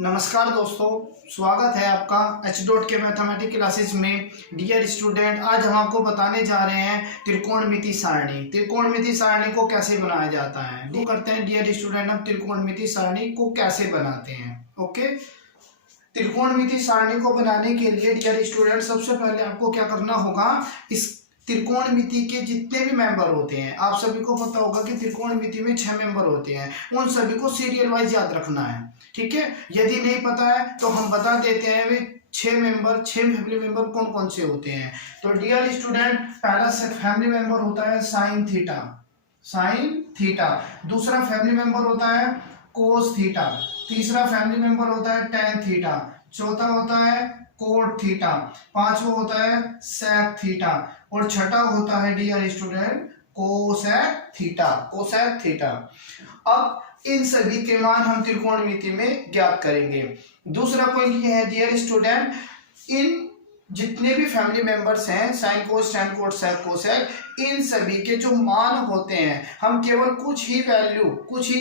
नमस्कार दोस्तों, स्वागत है आपका एच डॉट के मैथमेटिक्स क्लासेस में। डियर स्टूडेंट, आज हम आपको बताने जा रहे हैं त्रिकोणमिति सारणी। त्रिकोणमिति सारणी को कैसे बनाया जाता है वो करते हैं। डियर स्टूडेंट, हम त्रिकोणमिति सारणी को कैसे बनाते हैं। ओके, त्रिकोणमिति सारणी को बनाने के लिए डियर स्टूडेंट सबसे पहले आपको क्या करना होगा, इस त्रिकोणमिति के जितने भी मेंबर होते हैं, आप सभी को पता होगा कि त्रिकोणमिति में 6 मेंबर होते हैं, उन सभी को सीरियल वाइज याद रखना है। ठीक है, यदि नहीं पता है तो हम बता देते हैं वे 6 फैमिली मेंबर कौन कौन से होते हैं। तो डियर स्टूडेंट, पहला फैमिली मेंबर होता है साइन थीटा। दूसरा फैमिली मेंबर होता है कोस थीटा। तीसरा फैमिली मेंबर होता है टेन थीटा। चौथा होता है कोट थीटा। पांचवा होता है सेक थीटा और छठा होता है डियर स्टूडेंट कोसेक थीटा। अब इन सभी के मान हम त्रिकोणमिति में ज्ञात करेंगे। दूसरा पॉइंट ये है डियर स्टूडेंट, इन जितने भी फैमिली मेंबर्स हैं sine cos tan cot sec cosec, इन सभी के जो मान होते हैं हम केवल कुछ ही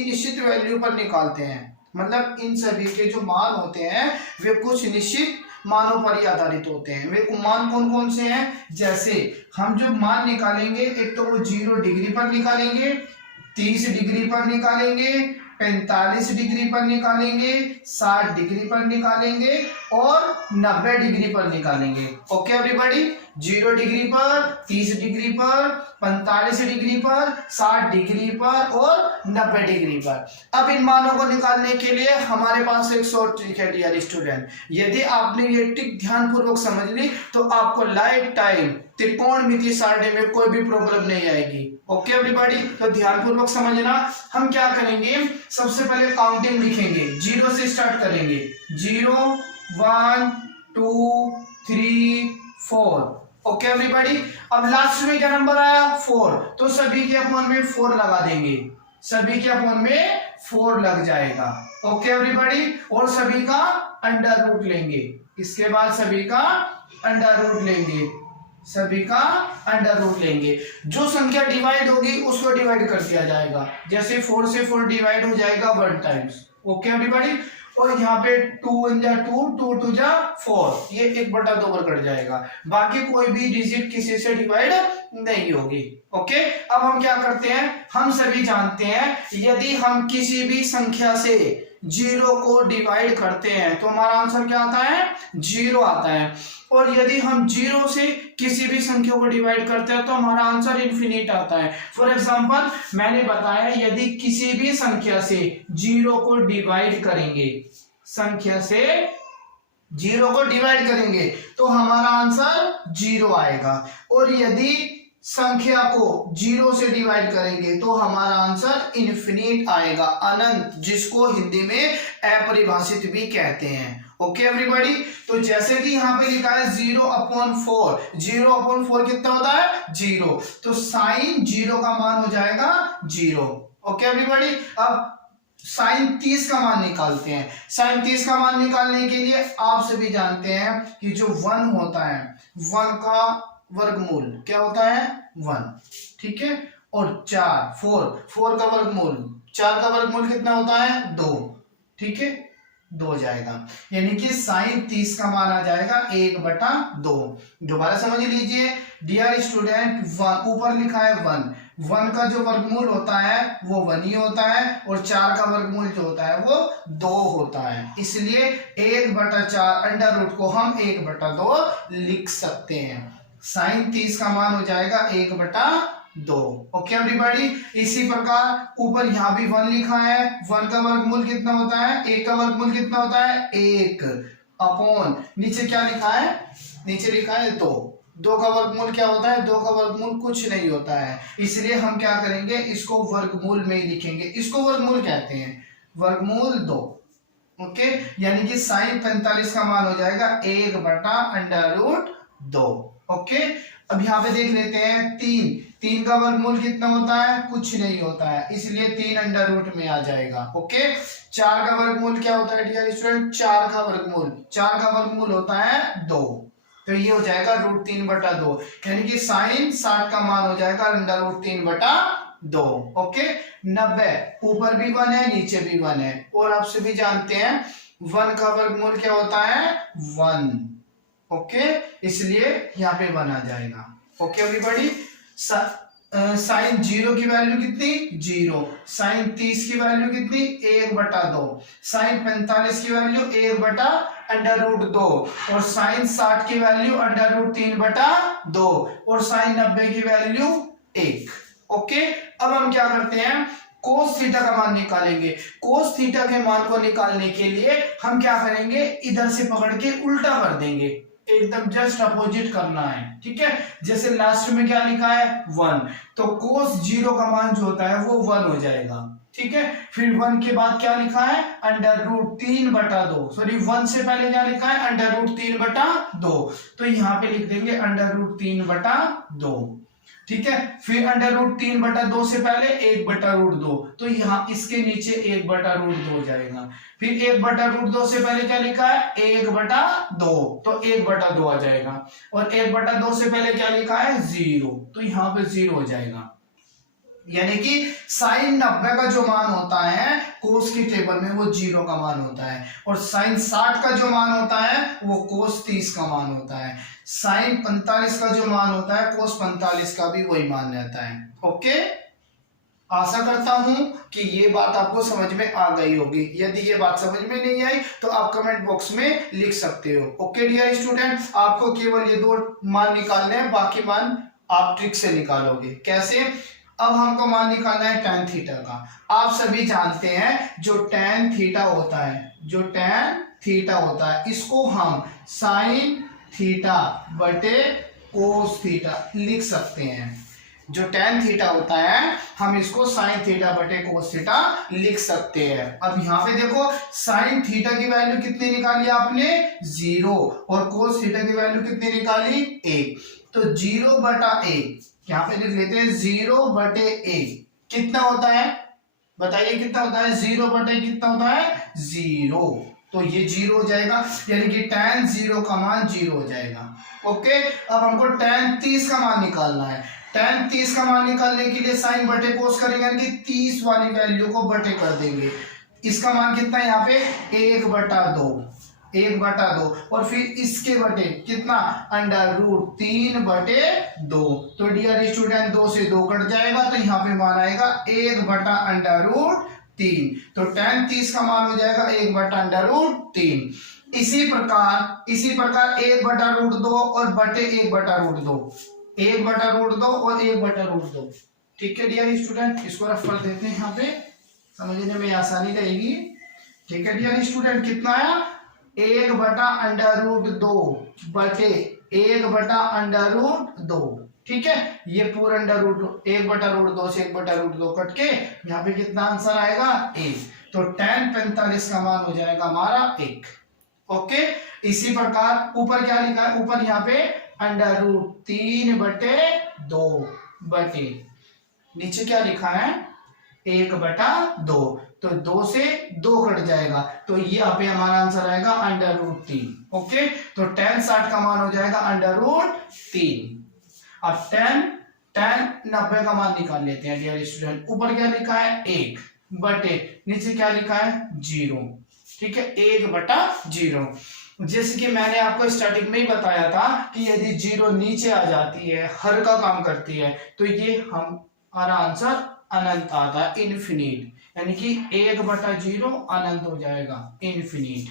निश्चित वैल्यू पर निकालते हैं। मतलब इन सभी के जो मान होते हैं वे कुछ निश्चित मानों पर ही आधारित होते हैं। वे मान कौन कौन से हैं, जैसे हम जो मान निकालेंगे, एक तो वो 0 डिग्री पर निकालेंगे, 30 डिग्री पर निकालेंगे, 45 डिग्री पर निकालेंगे, 60 डिग्री पर निकालेंगे और 90 डिग्री पर निकालेंगे। ओके एवरीबॉडी, 0 डिग्री पर, 30 डिग्री पर, 45 डिग्री पर, 60 डिग्री पर और 90 डिग्री पर। अब इन मानों को निकालने के लिए हमारे पास एक शॉर्ट ट्रिक है डियर स्टूडेंट। यदि आपने ये ट्रिक ध्यानपूर्वक समझ ली तो आपको लाइफ टाइम त्रिकोणमिति सारणी में कोई भी प्रॉब्लम नहीं आएगी। ओके एवरीबॉडी, तो ध्यानपूर्वक समझना। हम क्या करेंगे, सबसे पहले काउंटिंग लिखेंगे, 0 से स्टार्ट करेंगे। 0 1 2 3 4। ओके एवरीबॉडी, अब लास्ट में क्या नंबर आया 4, तो सभी के अपॉन में 4 लगा देंगे, सभी के अपॉन में 4 लग जाएगा। ओके एवरीबॉडी, और सभी का अंडर रूट लेंगे, इसके बाद सभी का अंडर रूट लेंगे। जो संख्या डिवाइड होगी उसको डिवाइड कर दिया जाएगा। जैसे 4 से 4 डिवाइड हो जाएगा 1 टाइम्स। ओके एवरीबॉडी, और यहाँ पे 2 × 2 2 2 जा 4, ये 1/2 पर कट जाएगा। बाकी कोई भी डिजिट किसी से डिवाइड नहीं होगी। ओके, अब हम क्या करते हैं, हम सभी जानते हैं यदि हम किसी भी संख्या से 0 को डिवाइड करते हैं तो हमारा आंसर क्या आता है, 0 आता है। और यदि हम 0 से किसी भी संख्या को डिवाइड करते हैं तो हमारा आंसर इन्फिनिट आता है। फॉर एग्जांपल, मैंने बताया यदि किसी भी संख्या से 0 को डिवाइड करेंगे, तो हमारा आंसर 0 आएगा। और यदि संख्या को 0 से डिवाइड करेंगे तो हमारा आंसर इन्फिनिट आएगा, अनंत, जिसको हिंदी में अपरिभाषित भी कहते हैं। ओके एवरीबॉडी, तो जैसे कि यहाँ पे लिखा है 0/4, 0/4 कितना होता है 0, तो साइन 0 का मान हो जाएगा 0। ओके एवरीबॉडी, अब साइन 30 का मान निकालते हैं। साइन 30 का मान निकालने के लिए आप सभी जानते हैं कि जो 1 होता है, 1 का वर्गमूल क्या होता है 1, ठीक है, और 4 का वर्गमूल, 4 का वर्गमूल कितना होता है 2, ठीक है, 2 जाएगा, यानी कि साइन 30 का मान आ जाएगा 1/2। दोबारा समझ लीजिए डियर स्टूडेंट, ऊपर लिखा है 1 का जो वर्गमूल होता है वो 1 ही होता है, और 4 का वर्गमूल जो होता है वो 2 होता है, इसलिए 1/4 अंडर रूट को हम 1/2 लिख सकते हैं। साइन 30 का मान हो जाएगा 1/2। ओके एवरीबॉडी, इसी प्रकार ऊपर यहाँ भी 1 लिखा है, 1 का वर्गमूल कितना होता है, 1 का वर्गमूल कितना होता है 1 अपॉन, नीचे क्या लिखा है, नीचे लिखा है 2 का वर्गमूल क्या होता है, 2 का वर्गमूल कुछ नहीं होता है, इसलिए हम क्या करेंगे, इसको वर्गमूल में ही लिखेंगे, इसको वर्गमूल कहते हैं, वर्गमूल 2। ओके, यानी कि साइन 45 का मान हो जाएगा 1/√2। ओके, अब यहाँ पे देख लेते हैं 3 का वर्गमूल कितना होता है, कुछ नहीं होता है, इसलिए 3 अंडर रूट में आ जाएगा। ओके, 4 का वर्गमूल क्या होता है डियर स्टूडेंट, 4 का वर्गमूल होता है 2, तो ये हो जाएगा √3/2, यानी कि साइन 60 का मान हो जाएगा √3/2। ओके, 90 ऊपर भी 1 है नीचे भी 1 है, और आप सभी जानते हैं 1 का वर्गमूल क्या होता है 1। ओके, इसलिए यहाँ पे 1 आ जाएगा। ओके एवरीबॉडी, साइन 0 की वैल्यू कितनी 0, साइन 30 की वैल्यू कितनी 1/2, साइन 45 की वैल्यू 1/√2 और साइन 60 की वैल्यू √3/2 और साइन 90 की वैल्यू 1। ओके, अब हम क्या करते हैं कोस थीटा का मान निकालेंगे। कोस थीटा के मान को निकालने के लिए हम क्या करेंगे, इधर से पकड़ के उल्टा कर देंगे, एकदम जस्ट अपोजिट करना है। ठीक है, जैसे लास्ट में क्या लिखा है 1, तो कोस 0 का मान जो होता है वो 1 हो जाएगा। ठीक है, फिर 1 के बाद क्या लिखा है √3/2, सॉरी 1 से पहले क्या लिखा है √3/2, तो यहाँ पे लिख देंगे √3/2। ठीक है, फिर √3/2 से पहले 1/√2, तो यहाँ इसके नीचे 1/√2 हो जाएगा। फिर 1/√2 से पहले क्या लिखा है 1/2, तो 1/2 आ जाएगा। और 1/2 से पहले क्या लिखा है 0, तो यहाँ पे 0 हो जाएगा। यानी कि साइन 90 का जो मान होता है कोस की टेबल में वो 0 का मान होता है, और साइन 60 का जो मान होता है वो कोस 30 का मान होता है। साइन 45 का जो मान होता है कोस 45 का भी वही मान रहता है। ओके, आशा करता हूं कि ये बात आपको समझ में आ गई होगी। यदि ये बात समझ में नहीं आई तो आप कमेंट बॉक्स में लिख सकते हो। ओके डियर स्टूडेंट, आपको केवल ये 2 मान निकालने हैं, बाकी मान आप ट्रिक से निकालोगे। कैसे? अब हमको मान निकालना है tan थीटा का। आप सभी जानते हैं जो tan थीटा होता है, जो tan थीटा होता है इसको हम sin थीटा बटे cos थीटा लिख सकते हैं। जो tan थीटा होता है हम इसको sin थीटा बटे cos थीटा लिख सकते हैं। अब यहाँ पे देखो sin थीटा की वैल्यू कितनी निकाली आपने 0, और cos थीटा की वैल्यू कितनी निकाली 1, तो 0/1 यहाँ पे लिख लेते हैं 0/1 कितना होता है, बताइए कितना होता है 0/1 कितना होता है 0, तो ये 0 हो जाएगा, यानी कि tan 0 का मान 0 हो जाएगा। ओके, अब हमको tan 30 का मान निकालना है। tan 30 का मान निकालने के लिए साइन बटे कोस करेंगे, यानी कि 30 वाली वैल्यू को बटे कर देंगे। इसका मान कितना है यहाँ पे 1/2, 1/2, और फिर इसके बटे कितना √3/2, तो डियर स्टूडेंट 2 से 2 कट जाएगा, तो यहाँ पे मान आएगा 1/√3, तो tan 30 का मान हो जाएगा 1/√3। इसी प्रकार 1/√2 और बटे 1/√2, 1/√2 और 1/√2। ठीक है डियर स्टूडेंट, इसको रफ कर देते हैं, यहाँ पे समझने में आसानी रहेगी। ठीक है डियर स्टूडेंट, कितना आया 1/√2 बटे 1/√2। ठीक है, ये पूरा √1/√2 से 1/√2 कट के यहाँ पे कितना आंसर आएगा 1, तो tan 45 का मान हो जाएगा हमारा 1। ओके, इसी प्रकार ऊपर क्या लिखा है, ऊपर यहाँ पे √3/2 बटे नीचे क्या लिखा है 1/2, तो 2 से 2 कट जाएगा, तो ये यहाँ पे हमारा आंसर आएगा √3। ओके, तो tan 60 का मान हो जाएगा √3। अब tan 90 का मान निकाल लेते हैं डियर स्टूडेंट। ऊपर क्या लिखा है 1 बटे नीचे क्या लिखा है 0। ठीक है, 1/0। जैसे कि मैंने आपको स्टार्टिंग में ही बताया था कि यदि 0 नीचे आ जाती है, हर का काम करती है, तो ये हमारा आंसर अनंत आता है, इनफिनिट, यानी कि 1/0 अनंत हो जाएगा, इनफिनिट।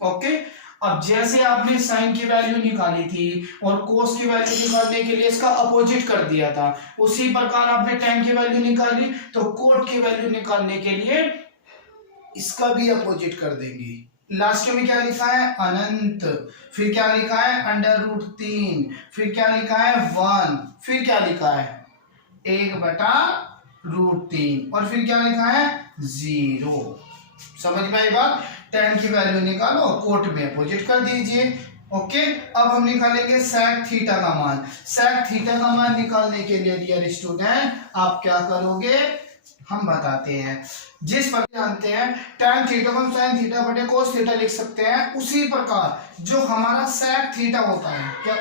ओके, अब जैसे आपने साइन की वैल्यू निकाली थी और कोस की वैल्यू निकालने के लिए इसका अपोजिट कर दिया था, उसी प्रकार आपने tan की वैल्यू निकाली, तो कोट की वैल्यू निकालने के लिए इसका भी अपोजिट कर देंगे। लास्ट में क्या लिखा है अनंत, फिर क्या लिखा है √3, फिर क्या लिखा है 1, फिर क्या लिखा है 1/√3, और फिर क्या लिखा है 0। समझ में आई बात? tan की वैल्यू निकालो, कोट में अपोजिट कर दीजिए। ओके, अब हम निकालेंगे sec थीटा का मान। sec थीटा का मान निकालने के लिए डियर स्टूडेंट आप क्या करोगे हम बताते हैं। जिस पर जानते हैं tan थीटा को हम sin थीटा बटे cos थीटा लिख सकते हैं, उसी प्रकार जो हमारा sec थीटा होता है, क्या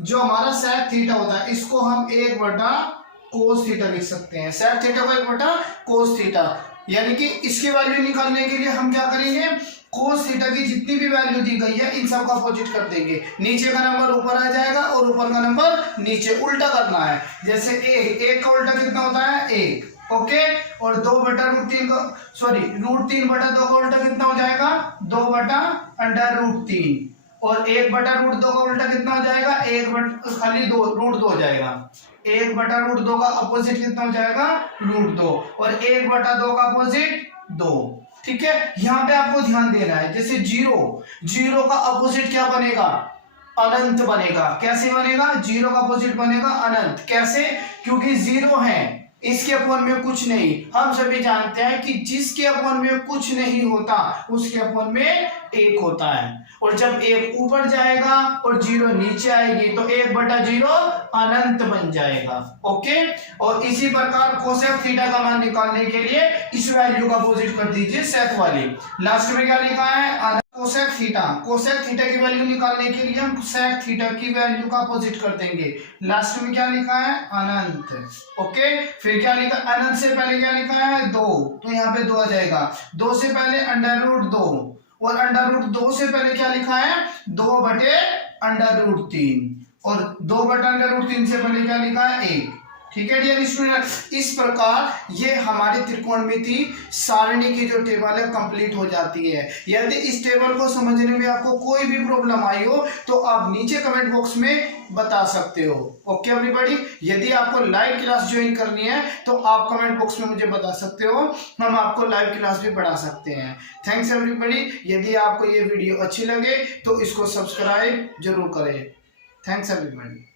जो हमारा sec थीटा होता है इसको हम 1/cos थीटा लिख सकते हैं। sec थीटा को 1/cos थीटा, यानी कि इसकी वैल्यू निकालने के लिए हम क्या करेंगे कोस थीटा की जितनी भी वैल्यू दी गई है इन सब का अपोजिट कर देंगे। नीचे का नंबर ऊपर आ जाएगा और ऊपर का नंबर नीचे, उल्टा करना है। जैसे एक का उल्टा कितना होता है 1, ओके। और 2/√3 का सॉरी √3/2 का उल्टा कितना हो जाएगा 2/√3। और 1/√2 का उल्टा कितना हो जाएगा खाली 2 हो जाएगा। 1/√2 का अपोजिट कितना हो जाएगा √2 और 1/2 का अपोजिट 2। ठीक है, यहाँ पे आपको ध्यान देना है। जैसे 0 का अपोजिट क्या बनेगा अनंत बनेगा। कैसे बनेगा 0 का अपोजिट बनेगा अनंत। कैसे, क्योंकि 0 है, इसके अपन में कुछ नहीं। हम सभी जानते हैं कि जिसके अपन में कुछ नहीं होता उसके अपन में 1 होता है। और जब 1 ऊपर जाएगा और 0 नीचे आएगी तो 1/0 अनंत बन जाएगा, ओके। और इसी प्रकार कोसेक थीटा का मान निकालने के लिए इस वैल्यू का अपोजिट कर दीजिए सेक वाली। लास्ट में क्या लिखा है कोसेक थीटा की वैल्यू निकालने के लिए हम सेक थीटा की वैल्यू का अपोजिट कर देंगे। लास्ट में क्या लिखा है अनंत, ओके। फिर क्या लिखा अनंत से पहले क्या लिखा है 2, तो यहाँ पे 2 आ जाएगा। 2 से पहले √2 और √2 से पहले क्या लिखा है 2/√3 और 2/√3 से पहले क्या लिखा है 1। ठीक है डियर स्टूडेंट, इस प्रकार ये हमारे त्रिकोणमिति सारणी की जो टेबल है कंप्लीट हो जाती है। यदि इस टेबल को समझने में आपको कोई भी प्रॉब्लम आई हो तो आप नीचे कमेंट बॉक्स में बता सकते हो, ओके एवरीबॉडी। यदि आपको लाइव क्लास ज्वाइन करनी है तो आप कमेंट बॉक्स में मुझे बता सकते हो, हम आपको लाइव क्लास भी पढ़ा सकते हैं। Thanks everybody. यदि आपको ये वीडियो अच्छी लगे तो इसको सब्सक्राइब जरूर करें। Thanks everybody.